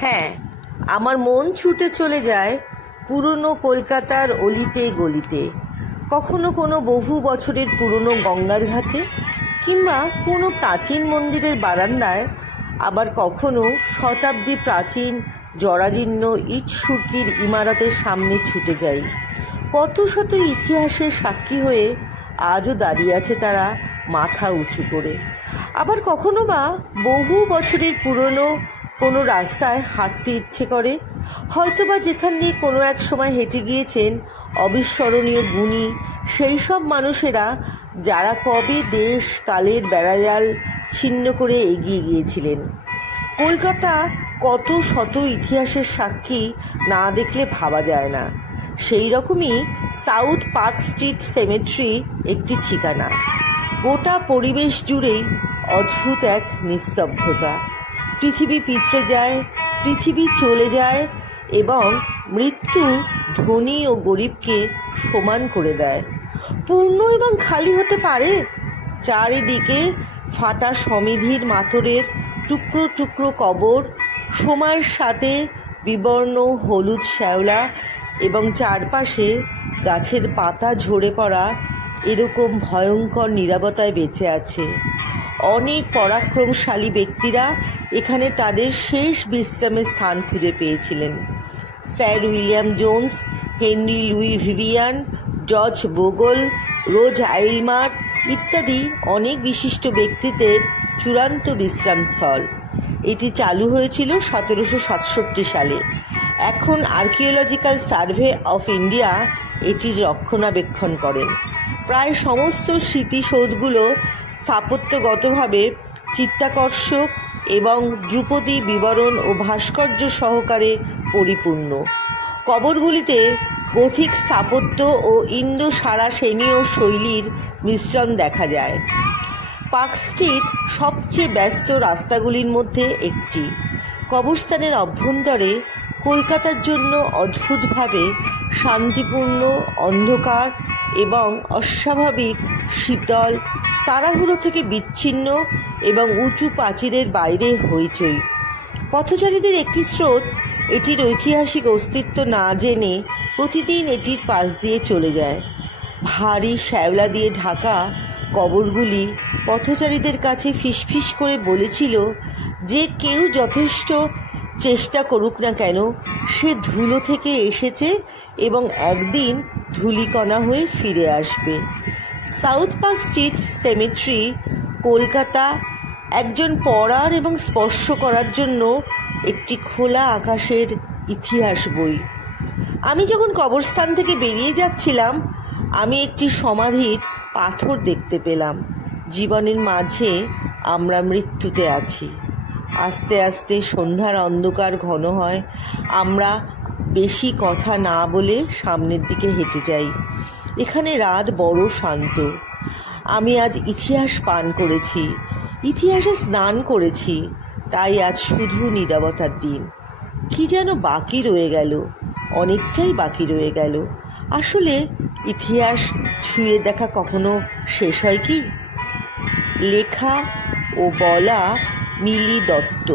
হ্যাঁ, আমার মন ছুটে চলে যায় পুরনো কলকাতার অলিতে গলিতে, কখনো কোনো বহু বছরের পুরনো গঙ্গার ঘাটে কিংবা কোনো প্রাচীন মন্দিরের বারান্দায়, আবার কখনো শতাব্দী প্রাচীন জরাজীর্ণ ইট সুরকির ইমারতের সামনে ছুটে যাই। কত শত ইতিহাসের সাক্ষী হয়ে আজও দাঁড়িয়ে আছে তারা মাথা উঁচু করে। আবার কখনো বা বহু বছরের পুরনো কোনো রাস্তায় হাঁটতে ইচ্ছে করে, হয়তোবা যেখান দিয়ে কোনো এক সময় হেঁটে গিয়েছেন অবিস্মরণীয় গুণী সেই সব মানুষেরা, যারা কবে দেশ কালের বেড়াজাল ছিন্ন করে এগিয়ে গিয়েছিলেন। কলকাতা কত শত ইতিহাসের সাক্ষী না দেখলে ভাবা যায় না। সেই রকমই সাউথ পার্ক স্ট্রিট সেমেট্রি একটি ঠিকানা। গোটা পরিবেশ জুড়েই অদ্ভুত এক নিস্তব্ধতা। পৃথিবী পিছড়ে যায়, পৃথিবী চলে যায় এবং মৃত্যু ধনী ও গরিবকে সমান করে দেয়। পূর্ণ এবং খালি হতে পারে। চারিদিকে ফাটা সমিধির মাথরের টুকরো টুকরো কবর, সময়ের সাথে বিবর্ণ হলুদ শ্যাওলা এবং চারপাশে গাছের পাতা ঝরে পড়া এরকম ভয়ঙ্কর নীরবতায় বেঁচে আছে। অনেক পরাক্রমশালী ব্যক্তিরা এখানে তাদের শেষ বিশ্রামের স্থান খুঁজে পেয়েছিলেন। Sir William Jones, Henry Louis Vivian, George Bogle, Rose Aylmer ইত্যাদি অনেক বিশিষ্ট ব্যক্তিত্বের চূড়ান্ত বিশ্রামস্থল। এটি চালু হয়েছিল 1767 সালে। এখন আর্কিওলজিক্যাল সার্ভে অফ ইন্ডিয়া এটির রক্ষণাবেক্ষণ করেন। প্রায় সমস্ত স্মৃতিসৌধগুলো স্থাপত্যগতভাবে চিত্তাকর্ষক এবং ধ্রুপদী বিবরণ ও ভাস্কর্য সহকারে পরিপূর্ণ। কবরগুলিতে গথিক স্থাপত্য ও ইন্দো সারাসেনীয় শৈলীর মিশ্রণ দেখা যায়। পার্ক স্ট্রিট সবচেয়ে ব্যস্ত রাস্তাগুলির মধ্যে একটি। কবরস্থানের অভ্যন্তরে কলকাতার জন্য অদ্ভুতভাবে শান্তিপূর্ণ, অন্ধকার এবং অস্বাভাবিক শীতল, তাড়াহুড়ো থেকে বিচ্ছিন্ন এবং উঁচু প্রাচীরের বাইরে হইচই। পথচারীদের একটি স্রোত এটির ঐতিহাসিক অস্তিত্ব না জেনে প্রতিদিন এটির পাশ দিয়ে চলে যায়। ভারী শ্যাওলা দিয়ে ঢাকা কবরগুলি পথচারীদের কাছে ফিসফিস করে বলেছিল যে কেউ যথেষ্ট চেষ্টা করুক না কেন, সে ধুলো থেকে এসেছে এবং একদিন ধূলিকণা হয়ে ফিরে আসবে। South park street symmetry Kolkata একজন পড়ার এবং স্পর্শ করার জন্য একটি খোলা আকাশের ইতিহাস বই। আমি যখন কবরস্থান থেকে বেরিয়ে যাচ্ছিলাম, আমি একটি সমাধির পাথর দেখতে পেলাম। জীবনের মাঝে আমরা মৃত্যুতে আছি। আস্তে আস্তে সন্ধ্যার অন্ধকার ঘন হয়। আমরা বেশি কথা না বলে সামনের দিকে হেঁটে যাই। এখানে রাত বড় শান্ত। আমি আজ ইতিহাস পান করেছি, ইতিহাসে স্নান করেছি, তাই আজ শুধু নীরবতার দিন। কি যেন বাকি রয়ে গেল, অনেকটাই বাকি রয়ে গেল। আসলে ইতিহাস ছুঁয়ে দেখা কখনো শেষ হয় কি? লেখা ও বলা মিলি দত্ত।